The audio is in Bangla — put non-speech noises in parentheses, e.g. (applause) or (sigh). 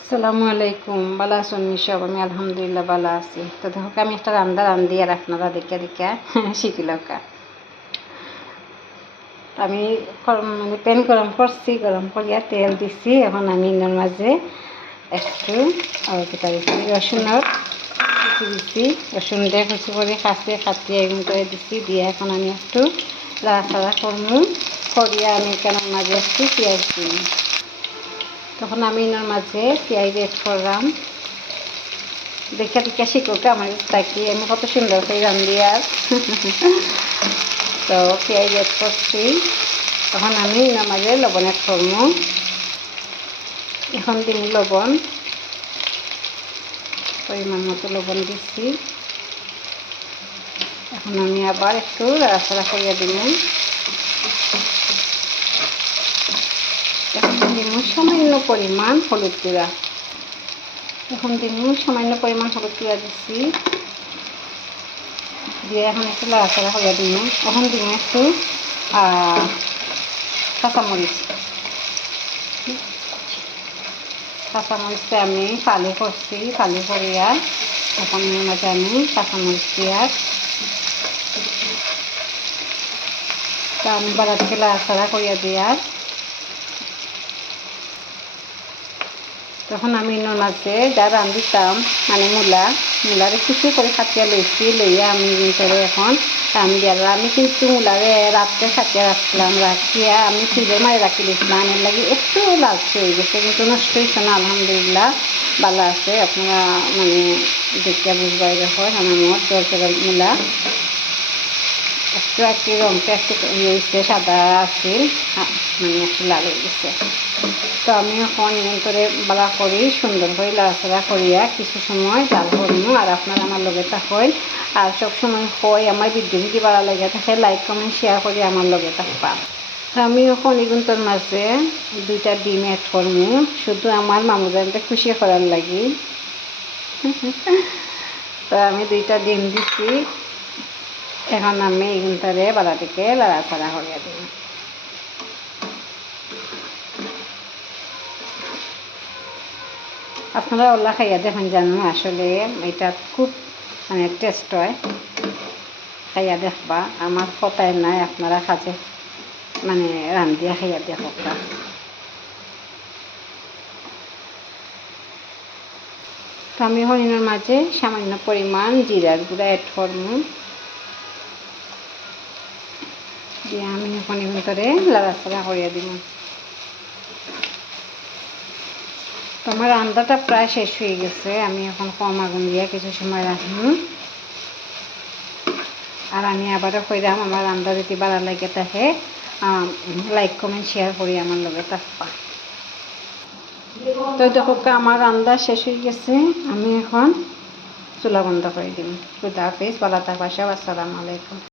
আসসালামু আলাইকুম। ভালো আছেন সব? আমি আলহামদুলিল্লাহ ভালো আছি। তো দেখো আমি একটা রান্না রান্ধি আর আপনারা দেখে দেখে শিখিল আমি মানে প্যান গরম করছি, গরম করিয়া তেল দিছি। এখন আমি এর মাঝে একটু রসুনের কুচি দিচ্ছি রসুন দিয়ে কুচি করে কাঁচিয়ে কাটিয়ে এগুলো করে দিচ্ছি দিয়ে এখন আমি একটু লাড়াচাড়া করব। করিয়া আমি কেন মাঝে একটু পেঁয়াজ দিই। তখন আমি এনার মাঝে পেঁয়াজ এড করলাম। দেখে দেখে শিখুক আমার তাকি আমি কত সুন্দর করে রান্ধি আর (laughs) তো পেঁয়াজ এড করছি। তখন আমি এনার মাঝে লবণ এড করব। এখন দিন লবণ। পরিমাণ মতো লবণ দিচ্ছি এখন আমি আবার একটু রাড়াচাড়া করিয়া দিলাম এখন দিব সামান্য পরিমাণ হলুদ গুঁড়া। এখন দিব সামান্য পরিমাণ হলুদ গুঁড়া দিচ্ছি দিয়ে এখন একটু লাড়াচাড়া হয়ে দিব এখন দিব একটু কাঁচামরিচ। কাঁচামরিচটা আমি ফালি করছি, ফালি করিয়া এখন এর মাঝে আমি কাঁচামরিচ দিয়া তা আমি বাড়া থেকে লাড়াচাড়া করিয়া দিয়ার তখন আমি ইনোর যা রান্ধিতাম মানে মূলা, মূলারে কিছু করে খাটিয়া লইছি লইয়া আমি ভিতরে এখন রান্ধিয়ার আমি কিন্তু মূলারে রাত্রে খাটিয়া রাখলাম রাখিয়া আমি ফ্রিজে মারে রাখি দিয়েছিলাম এর লাগে একটু লালচে হয়ে গেছে, কিন্তু নষ্ট হয়েছে না, আলহামদুলিল্লাহ, ভালো আছে। আপনারা মানে দেখিয়া বুঝবার হয়, আমার জল মূলা। একটু একটু রঙটা একটু হয়েছে, সাদা আছিল মানে একটু লাল হয়ে গেছে। তো আমি এখন এমন করে বালা করি, সুন্দর করে লাড়াচাড়া করিয়া কিছু সময় জাল করব আর আপনারা আমার লগে থাকেন। আর সব সময় হয় আমার ভিডিও যদি বাড়া লেগে থাকে লাইক কমেন্ট শেয়ার করে আমার লগে থাকবা। আমি এখন এগুন্তর মাঝে দুইটা ডিম এড করব শুধু আমার মামুদানটা খুশি করার লাগি। (laughs) তো আমি দুইটা ডিম দিছি। এখন আমি এগুনটারে বালাটিকে লাড়াচাড়া করিয়া দিই আপনারা ওলা খাইয়া দেখুন জানো আসলে এটা খুব মানে টেস্ট হয়। খাইয়া দেখবা, আমার কথায় নাই, আপনারা কাজে মানে রান্ধিয়া খাইয়া দেখবা তো আমি হরিণের মাঝে সামান্য পরিমাণ জিরার গুঁড়া এড করব। দিয়ে আমি এখন ভিতরে লাড়াচাড়া করিয়া দিব তো আমার রান্নাটা প্রায় শেষ হয়ে গেছে, আমি এখন কম আগুন দিয়ে কিছু সময় রাখি আর আমি আবারও কইরাম, আমার রান্না যদি ভালো লাগে থাকে লাইক কমেন্ট শেয়ার করি আমার লগে থাকবা তো দেখো, আমার রান্না শেষ হয়ে গেছে, আমি এখন চুলা বন্ধ করে দিই খুদা হাফিজ, ভালো থাকবা সব আসসালামু আলাইকুম।